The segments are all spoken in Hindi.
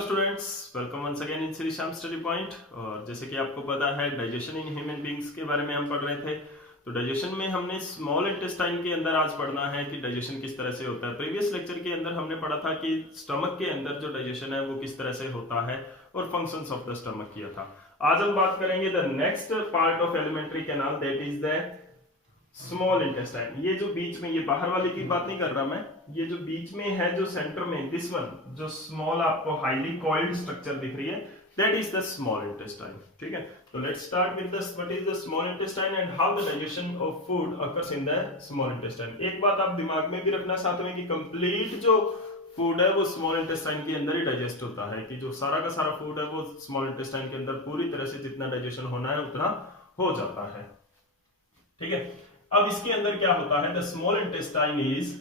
Students, welcome once again in Shri Shyam study point. और जैसे कि आपको पता है डाइजेशन इन ह्यूमन बींग्स के बारे में हम पढ़ रहे थे। तो डाइजेशन में हमने स्मॉल इंटेस्टाइन के अंदर आज पढ़ना है कि डाइजेशन किस तरह से होता है। प्रीवियस लेक्चर के अंदर हमने पढ़ा था कि स्टमक के अंदर जो डाइजेशन है वो किस तरह से होता है और फंक्शंस ऑफ द स्टमक किया था। आज हम बात करेंगे the next part of alimentary canal, that is the small intestine. ये जो बीच में, ये बाहर वाले की बात नहीं कर रहा मैं, ये जो बीच में है, जो सेंटर में, दिस वन, जो स्मॉल आपको हाईली कॉइल्ड स्ट्रक्चर दिख रही है, that is the small intestine. ठीक है, तो let's start with the what is the small intestine and how the digestion of food occurs in the small intestine. एक बात आप दिमाग में भी रखना साथ में कि कंप्लीट जो फूड है वो स्मॉल इंटेस्टाइन के अंदर ही डाइजेस्ट होता है, कि जो सारा का सारा फूड है वो स्मॉल इंटेस्टाइन के अंदर पूरी तरह से जितना डाइजेशन होना है उतना हो जाता है। ठीक है, अब इसके अंदर क्या होता है, the small intestine is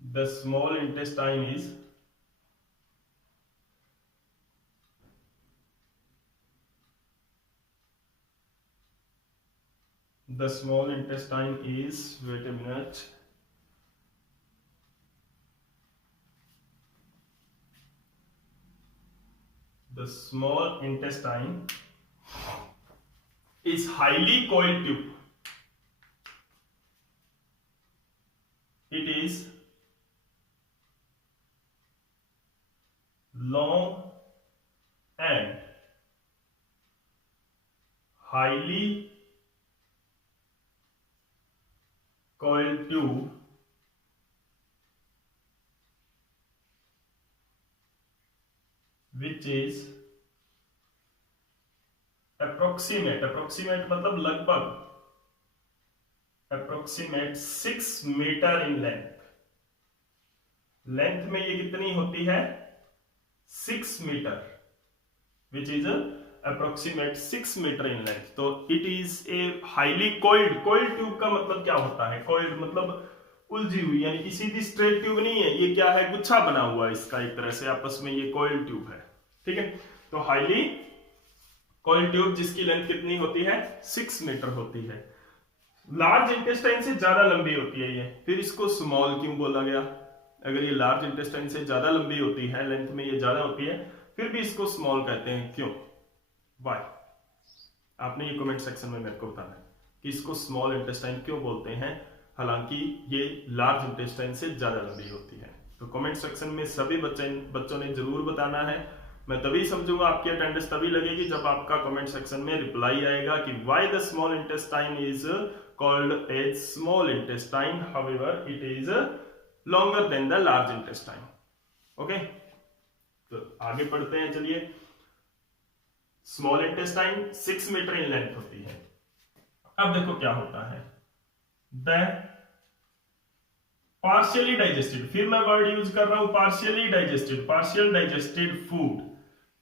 the small intestine is the small intestine is, wait a minute, the small intestine is highly coiled tube. It is long and highly coiled tube which is approximate मतलब लगभग, approximate 6 मीटर इन लेंथ में ये कितनी होती है, 6 metre, which is approximate 6 metre in length. तो it is a highly coiled tube का मतलब क्या होता है, coiled मतलब उलझी हुई, यानी कि सीधी स्ट्रेट ट्यूब नहीं है, ये क्या है, गुच्छा बना हुआ है इसका एक तरह से आपस में, ये coiled ट्यूब है। ठीक है, तो हाईली coiled ट्यूब जिसकी लेंथ कितनी होती है, 6 मीटर होती है। लार्ज इंटेस्टाइन से ज्यादा लंबी होती है ये, फिर इसको स्मॉल क्यों बोला गया? अगर ये लार्ज इंटेस्टाइन से ज्यादा लंबी होती है, लेंथ में ये ज्यादा होती है, फिर भी इसको स्मॉल कहते हैं, क्यों, वाई? आपने ये कमेंट सेक्शन में मेरे को बताना है कि इसको स्मॉल इंटेस्टाइन क्यों बोलते हैं, हालांकि ये लार्ज इंटेस्टाइन से ज्यादा लंबी होती है। तो कमेंट सेक्शन में सभी बच्चों ने जरूर बताना है। मैं तभी समझूंगा, आपकी अटेंडेंस तभी लगेगी जब आपका कमेंट सेक्शन में रिप्लाई आएगा कि why the small intestine is called as small intestine, however it is longer than the large intestine। Okay, तो आगे पढ़ते हैं, चलिए। Small intestine 6 metre in length होती है। अब देखो क्या होता है, द पार्शियली डाइजेस्टेड, फिर मैं वर्ड यूज कर रहा हूं partially digested, partial digested food,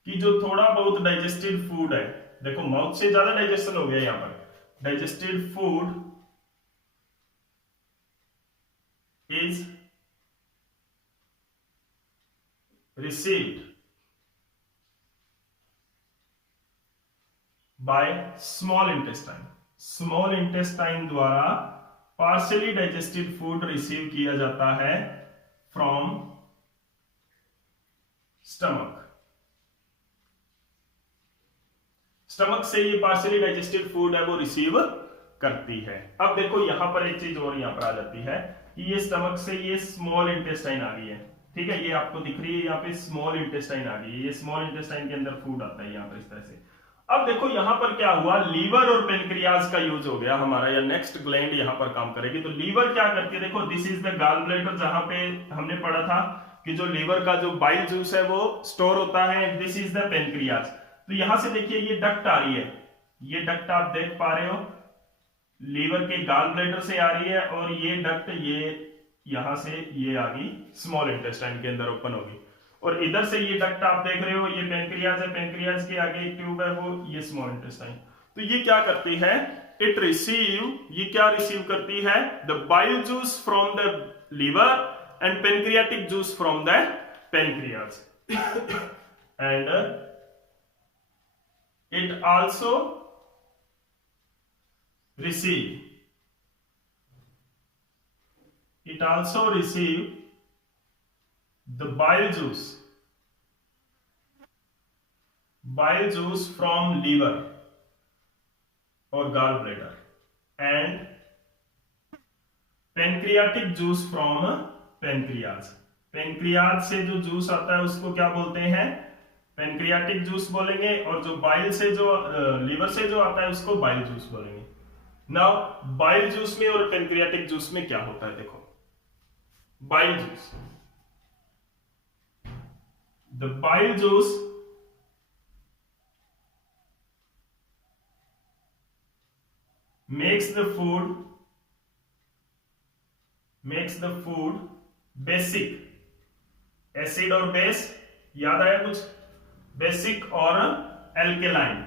कि जो थोड़ा बहुत डाइजेस्टेड फूड है, देखो माउथ से ज्यादा डाइजेशन हो गया यहां पर, digested food is received by small intestine। Small intestine द्वारा पार्शियली डाइजेस्टेड फूड रिसीव किया जाता है फ्रॉम स्टमक। स्टमक से ये पार्शियली डाइजेस्टेड फूड है वो रिसीव करती है। अब देखो यहां पर एक चीज और यहां पर आ जाती है कि ये स्टमक से ये स्मॉल इंटेस्टाइन आ गई है। ठीक है, ये आपको दिख रही है यहाँ पे स्मॉल इंटेस्टाइन आ गई है, ये स्मॉल इंटेस्टाइन के अंदर फूड आता है यहाँ पर इस तरह से। अब देखो यहाँ पर क्या हुआ, लीवर और पेनक्रियाज का यूज हो गया हमारा, या नेक्स्ट ग्लैंड यहाँ पर काम करेगी। तो लीवर क्या करती है, देखो this is the gall bladder, जहां पे हमने पढ़ा था कि जो लीवर का जो बाइल जूस है वो स्टोर होता है, दिस इज द पेनक्रियाज। तो यहां से देखिए ये डक्ट आ रही है, ये डक्ट आप देख पा रहे हो, लीवर के गॉल ब्लैडर से आ रही है, और ये डक्ट ये यहां से ये आ गई स्मॉल इंटेस्टाइन के अंदर ओपन होगी, और इधर से ये डक्ट आप देख रहे हो, ये पेनक्रियाज है, पेनक्रियाज के आगे एक ट्यूब है वो ये स्मॉल इंटेस्टाइन। तो ये क्या करती है, इट रिसीव, ये क्या रिसीव करती है, the bile juice from the liver and pancreatic juice from the pancreas and it also receive the bile juice bile juice from liver or gallbladder and pancreatic juice from pancreas. Pancreas से जो जूस आता है उसको क्या बोलते हैं, पेनक्रियाटिक जूस बोलेंगे, और जो बाइल से जो लीवर से जो आता है उसको बाइल जूस बोलेंगे। नाउ बाइल जूस में और पेनक्रियाटिक जूस में क्या होता है, देखो bile juice, the bile juice makes the food basic, acid और बेस याद आया कुछ, बेसिक और एल्केलाइन,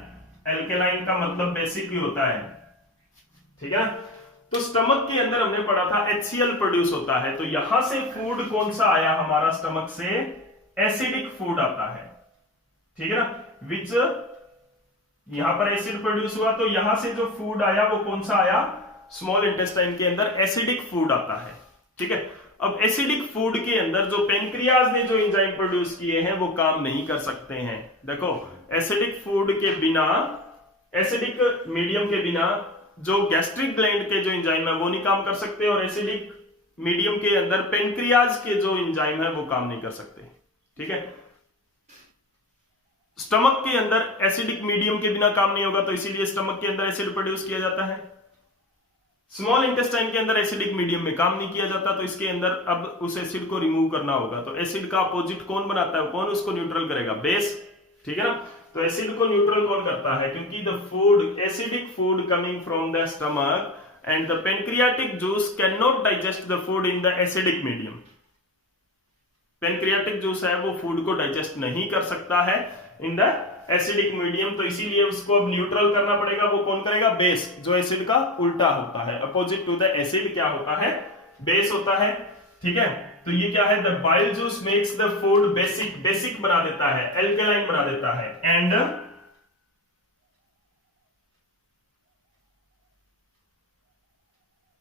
एल्केलाइन का मतलब बेसिक ही होता है, ठीक है। तो स्टमक के अंदर हमने पढ़ा था HCl प्रोड्यूस होता है, तो यहां से फूड कौन सा आया हमारा स्टमक से, एसिडिक फूड आता है, ठीक है ना, विच यहां पर एसिड प्रोड्यूस हुआ, तो यहां से जो फूड आया वो कौन सा आया, स्मॉल इंटेस्टाइन के अंदर एसिडिक फूड आता है, ठीक है। अब एसिडिक फूड के अंदर जो पेनक्रियाज ने जो एंजाइम प्रोड्यूस किए हैं वो काम नहीं कर सकते हैं। देखो एसिडिक फूड के बिना, एसिडिक मीडियम के बिना जो गैस्ट्रिक ग्लैंड के जो एंजाइम है वो नहीं काम कर सकते, और एसिडिक मीडियम के अंदर पेनक्रियाज के जो एंजाइम है वो काम नहीं कर सकते, ठीक है। स्टमक के अंदर एसिडिक मीडियम के बिना काम नहीं होगा, तो इसीलिए स्टमक के अंदर एसिड प्रोड्यूस किया जाता है। स्मॉल इंटेस्टाइन के अंदर एसिडिक मीडियम में काम नहीं किया जाता, तो इसके अंदर अब उस एसिड को रिमूव करना होगा, तो एसिड का अपोजिट कौन बनाता है, कौन उसको न्यूट्रल करेगा, बेस, ठीक है ना। तो एसिड को न्यूट्रल कौन करता है, क्योंकि the food, acidic food coming from the stomach and the pancreatic juice can not digest the food in the acidic medium. Pancreatic juice है वो फूड को डाइजेस्ट नहीं कर सकता है इन द एसिडिक मीडियम, तो इसीलिए उसको अब न्यूट्रल करना पड़ेगा, वो कौन करेगा, बेस, जो एसिड का उल्टा होता है, अपोजिट टू द एसिड क्या होता है, बेस होता है, ठीक है। तो ये क्या है, the bile juice makes the food basic, basic बना देता है, एल्केलाइन बना देता है, एंड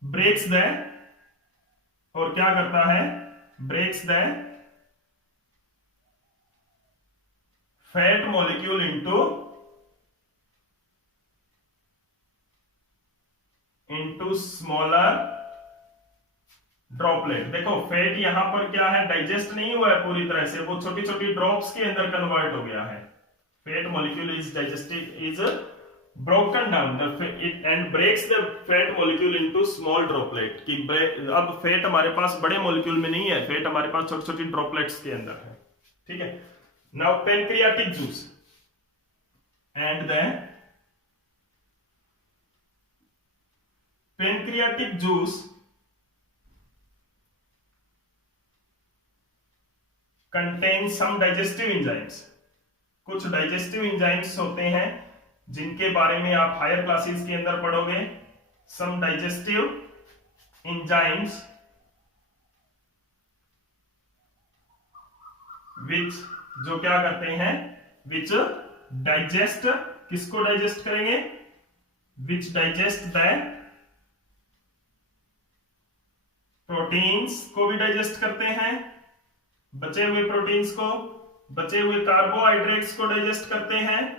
ब्रेक्स द, और क्या करता है, breaks the fat molecule into smaller droplet. देखो फैट यहां पर क्या है, डाइजेस्ट नहीं हुआ है पूरी तरह से, वो छोटी छोटी ड्रॉप्स के अंदर कन्वर्ट हो गया है। Fat molecule is digested, is broken down and breaks the fat molecule into small droplet, कि अब फैट हमारे पास बड़े मॉलिक्यूल में नहीं है, फैट हमारे पास छोटी छोटी ड्रॉपलेट्स के अंदर है, ठीक है। Now pancreatic juice and the pancreatic juice contains some digestive enzymes। कुछ digestive enzymes होते हैं जिनके बारे में आप हायर क्लासेस के अंदर पढ़ोगे। some digestive enzymes which, जो क्या करते हैं, विच डाइजेस्ट, किसको डाइजेस्ट करेंगे, विच डाइजेस्ट द प्रोटीन्स को भी डाइजेस्ट करते हैं, बचे हुए प्रोटीन्स को, बचे हुए कार्बोहाइड्रेट्स को डाइजेस्ट करते हैं,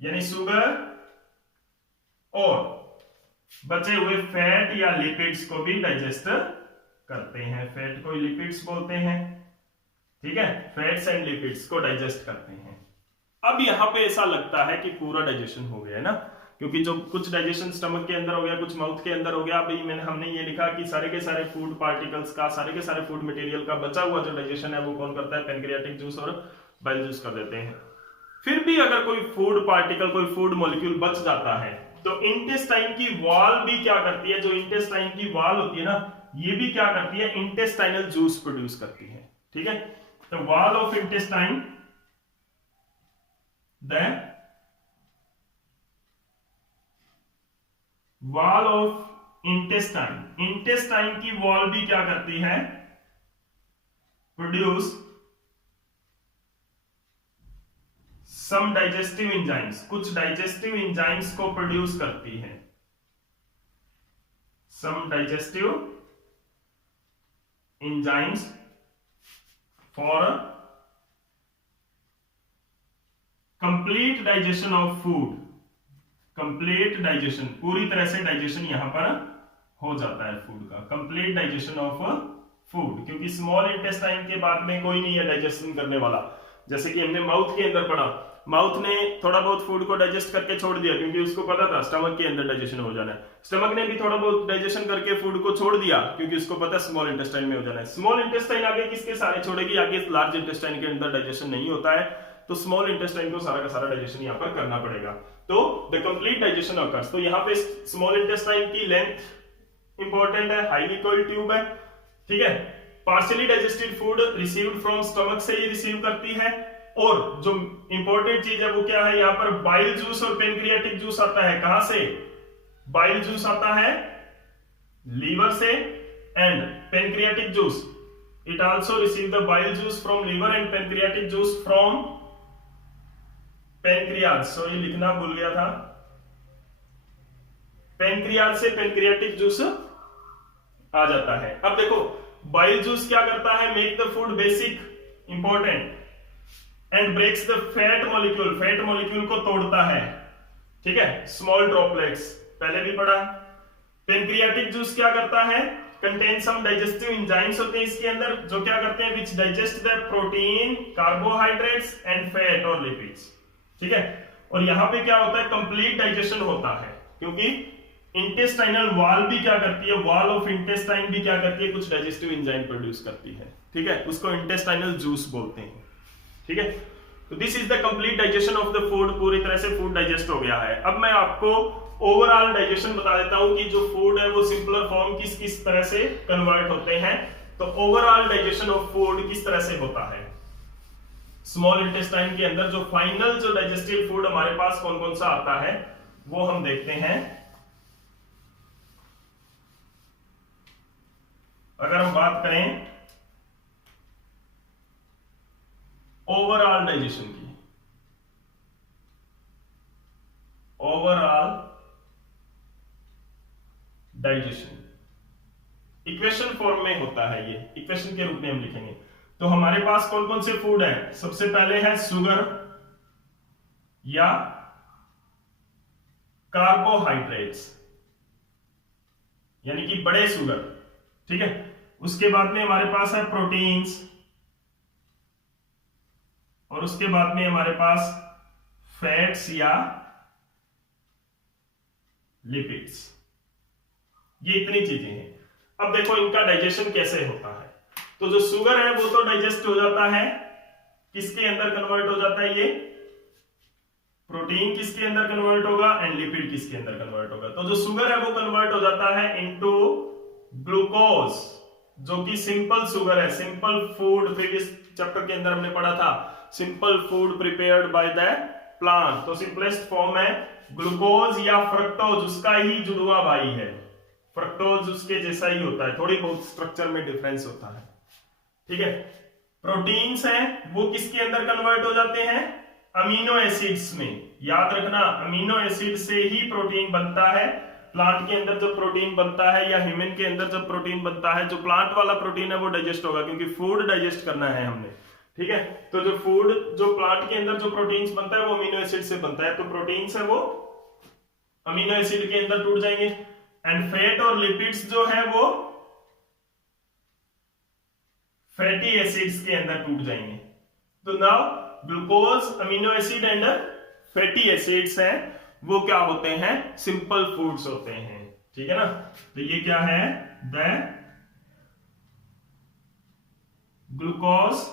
यानी शुगर, और बचे हुए फैट या लिपिड्स को भी डाइजेस्ट करते हैं। फैट को लिपिड्स बोलते हैं, ठीक है, फैट्स एंड लिपिड्स को डाइजेस्ट करते हैं। अब यहां पे ऐसा लगता है कि पूरा डाइजेशन हो गया है ना, क्योंकि जो कुछ डाइजेशन स्टमक के अंदर हो गया, कुछ माउथ के अंदर हो गया। अभी हमने ये लिखा कि सारे के सारे फूड पार्टिकल्स का, सारे के सारे फूड मटेरियल का बचा हुआ जो डाइजेशन है वो कौन करता है, पेनक्रियाटिक जूस और बाइल जूस कर देते हैं। फिर भी अगर कोई फूड पार्टिकल, कोई फूड मॉलिक्यूल बच जाता है, तो इंटेस्टाइन की वॉल भी क्या करती है, जो इंटेस्टाइन की वॉल होती है ना, ये भी क्या करती है, इंटेस्टाइनल जूस प्रोड्यूस करती है, ठीक है। The wall of intestine, the wall of intestine, intestine की वॉल भी क्या करती है, प्रोड्यूस some digestive enzymes, कुछ डाइजेस्टिव एंजाइम्स को प्रोड्यूस करती है, some digestive enzymes for complete digestion of food, complete digestion, पूरी तरह से डाइजेशन यहां पर हो जाता है फूड का, कंप्लीट डाइजेशन ऑफ फूड, क्योंकि स्मॉल इंटेस्टाइन के बाद में कोई नहीं है डाइजेशन करने वाला। जैसे कि हमने माउथ के अंदर पढ़ा, माउथ ने थोड़ा बहुत फूड को डाइजेस्ट करके छोड़ दिया क्योंकि उसको पता था स्टमक के अंदर डाइजेशन हो जाना है। स्टमक ने भी थोड़ा बहुत डाइजेशन करके फूड को छोड़ दिया क्योंकि उसको पता है स्मॉल इंटेस्टाइन में हो जाना है। स्मॉल इंटेस्टाइन आगे किसके सारे छोड़ेगी, आगे लार्ज इंटेस्टाइन के अंदर डाइजेशन नहीं होता है, तो स्मॉल इंटेस्टाइन को सारा का सारा डाइजेशन यहाँ पर करना पड़ेगा। तो द कंप्लीट डाइजेशन ऑकर्स, तो यहाँ पे स्मॉल इंटेस्टाइन की लेंथ इंपॉर्टेंट है, हाईली कोइल्ड ट्यूब है, ठीक है। Partially digested food received from stomach से ही रिसीव करती है, और जो इंपॉर्टेंट चीज है वो क्या है, यहाँ पर बाइल जूस और पेनक्रियाटिक जूस आता है, कहां से, बाइल जूस आता है लीवर से, and pancreatic juice, it also receive the bile juice from liver and pancreatic juice from pancreas, sorry लिखना भूल गया था, पेनक्रियाज से पेनक्रियाटिक जूस आ जाता है। अब देखो बाइल जूस क्या करता है, make the food basic, important, and breaks the fat molecule, fat molecule को तोड़ता है, ठीक है, स्मॉल ड्रॉपलेट्स पहले भी पढ़ा। पेनक्रियाटिक जूस क्या करता है, कंटेन सम डाइजेस्टिव एंजाइम्स होते हैं इसके अंदर, जो क्या करते हैं, विच digest the protein, carbohydrates and fat और लिपिड्स, ठीक है। और यहां पे क्या होता है, कंप्लीट डाइजेशन होता है, क्योंकि इंटेस्टाइनल वॉल भी क्या करती है, वॉल ऑफ इंटेस्टाइन भी क्या करती है, कुछ डाइजेस्टिव एंजाइम प्रोड्यूस करती है, ठीक है, उसको इंटेस्टाइनल जूस बोलते हैं, ठीक है। तो this is the complete digestion of the food, पूरी तरह से फूड डाइजेस्ट हो गया है। अब मैं आपको ओवरऑल डाइजेशन बता देता हूं कि जो फूड है वो सिंपलर फॉर्म किस किस तरह से कन्वर्ट होते हैं। तो ओवरऑल डाइजेशन ऑफ फूड किस तरह से होता है, स्मॉल इंटेस्टाइन के अंदर जो फाइनल जो डाइजेस्टिव फूड हमारे पास कौन कौन सा आता है वो हम देखते हैं। अगर हम बात करें ओवरऑल डाइजेशन की, ओवरऑल डाइजेशन इक्वेशन फॉर्म में होता है, ये इक्वेशन के रूप में हम लिखेंगे। तो हमारे पास कौन कौन से फूड है, सबसे पहले है शुगर या कार्बोहाइड्रेट्स, यानी कि बड़े शुगर, ठीक है। उसके बाद में हमारे पास है प्रोटीन्स, और उसके बाद में हमारे पास फैट्स या लिपिड्स, ये इतनी चीजें हैं। अब देखो इनका डाइजेशन कैसे होता है। तो जो शुगर है वो तो डाइजेस्ट हो जाता है, किसके अंदर कन्वर्ट हो जाता है, ये प्रोटीन किसके अंदर कन्वर्ट होगा एंड लिपिड किसके अंदर कन्वर्ट होगा। तो जो शुगर है वो कन्वर्ट हो जाता है इनटू ग्लूकोज, जो कि सिंपल शुगर है, सिंपल फूड, प्रीवियस चैप्टर के अंदर हमने पढ़ा था, simple food prepared by the plant. तो सिंपलेस्ट फॉर्म है ग्लूकोज या फ्रक्टोज, उसका ही जुड़वा भाई है, फ्रक्टोज उसके जैसा ही होता है, थोड़ी बहुत स्ट्रक्चर में डिफरेंस होता है, ठीक है। प्रोटीन्स हैं वो किसके अंदर कन्वर्ट हो जाते हैं, अमीनो एसिड्स में। याद रखना अमीनो एसिड से ही प्रोटीन बनता है। प्लांट के अंदर जो प्रोटीन बनता है या ह्यूमन के अंदर जो प्रोटीन बनता है, जो प्लांट वाला प्रोटीन है वो डाइजेस्ट होगा, क्योंकि फूड डाइजेस्ट करना है हमने, ठीक है। तो जो फूड, जो प्लांट के अंदर जो प्रोटीन्स बनता है वो अमीनो एसिड से बनता है, तो प्रोटीन्स है वो अमीनो एसिड के अंदर टूट जाएंगे। एंड फैट और लिपिड्स जो है वो फैटी एसिड्स के अंदर टूट जाएंगे। तो now glucose, amino acid and fatty acids हैं वो क्या होते हैं, सिंपल फूड्स होते हैं, ठीक है ना। तो ये क्या है, the glucose,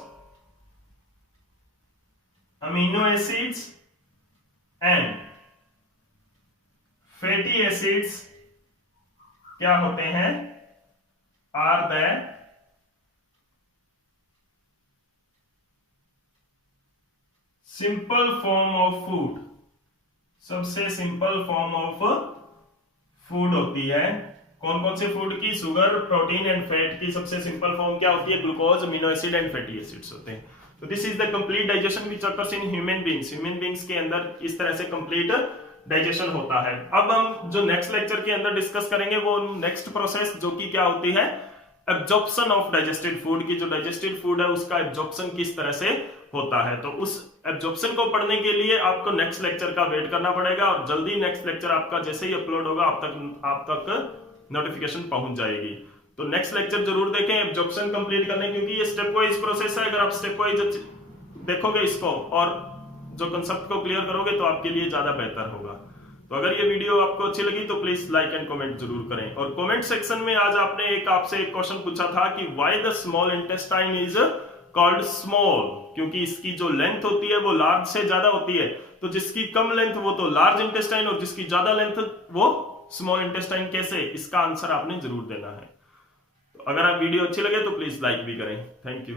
amino acids and fatty acids क्या होते हैं, are the simple form of food, सबसे सिंपल फॉर्म ऑफ फूड होती है। कौन कौन से फूड की, शुगर, प्रोटीन एंड फैट की सबसे सिंपल फॉर्म क्या होती है, glucose, amino acid and fatty acids होते हैं। तो this is the complete digestion which occurs in human beings. Human beings के अंदर इस तरह से कंप्लीट डाइजेशन होता है। अब हम जो नेक्स्ट लेक्चर के अंदर डिस्कस करेंगे वो नेक्स्ट प्रोसेस, जो कि क्या होती है, एब्जॉर्प्शन ऑफ डाइजेस्टेड फूड की। जो डाइजेस्टेड फूड है उसका एब्जॉर्प्शन किस तरह से होता है। तो उस एब्जॉर्प्शन को पढ़ने के लिए आपको नेक्स्ट लेक्चर का वेट करना पड़ेगा, और जल्दी नेक्स्ट लेक्चर आपका जैसे ही अपलोड होगा आप तक नोटिफिकेशन पहुंच जाएगी। तो नेक्स्ट लेक्चर जरूर देखें एब्जॉर्प्शन कंप्लीट करने, क्योंकि ये स्टेप वाइज प्रोसेस है। अगर आप स्टेप वाइज देखोगे इसको और जो कंसेप्ट को क्लियर करोगे तो आपके लिए ज्यादा बेहतर होगा। तो अगर ये वीडियो आपको अच्छी लगी तो प्लीज लाइक एंड कमेंट जरूर करें। और कमेंट सेक्शन में आज आपने आपसे एक क्वेश्चन पूछा था कि why the small intestine is called small, क्योंकि इसकी जो लेंथ होती है वो लार्ज से ज्यादा होती है। तो जिसकी कम लेंथ वो तो लार्ज इंटेस्टाइन, और जिसकी ज्यादा लेंथ वो स्मॉल इंटेस्टाइन। कैसे, इसका आंसर आपने जरूर देना है। तो अगर आप वीडियो अच्छी लगे तो प्लीज लाइक भी करें। Thank you.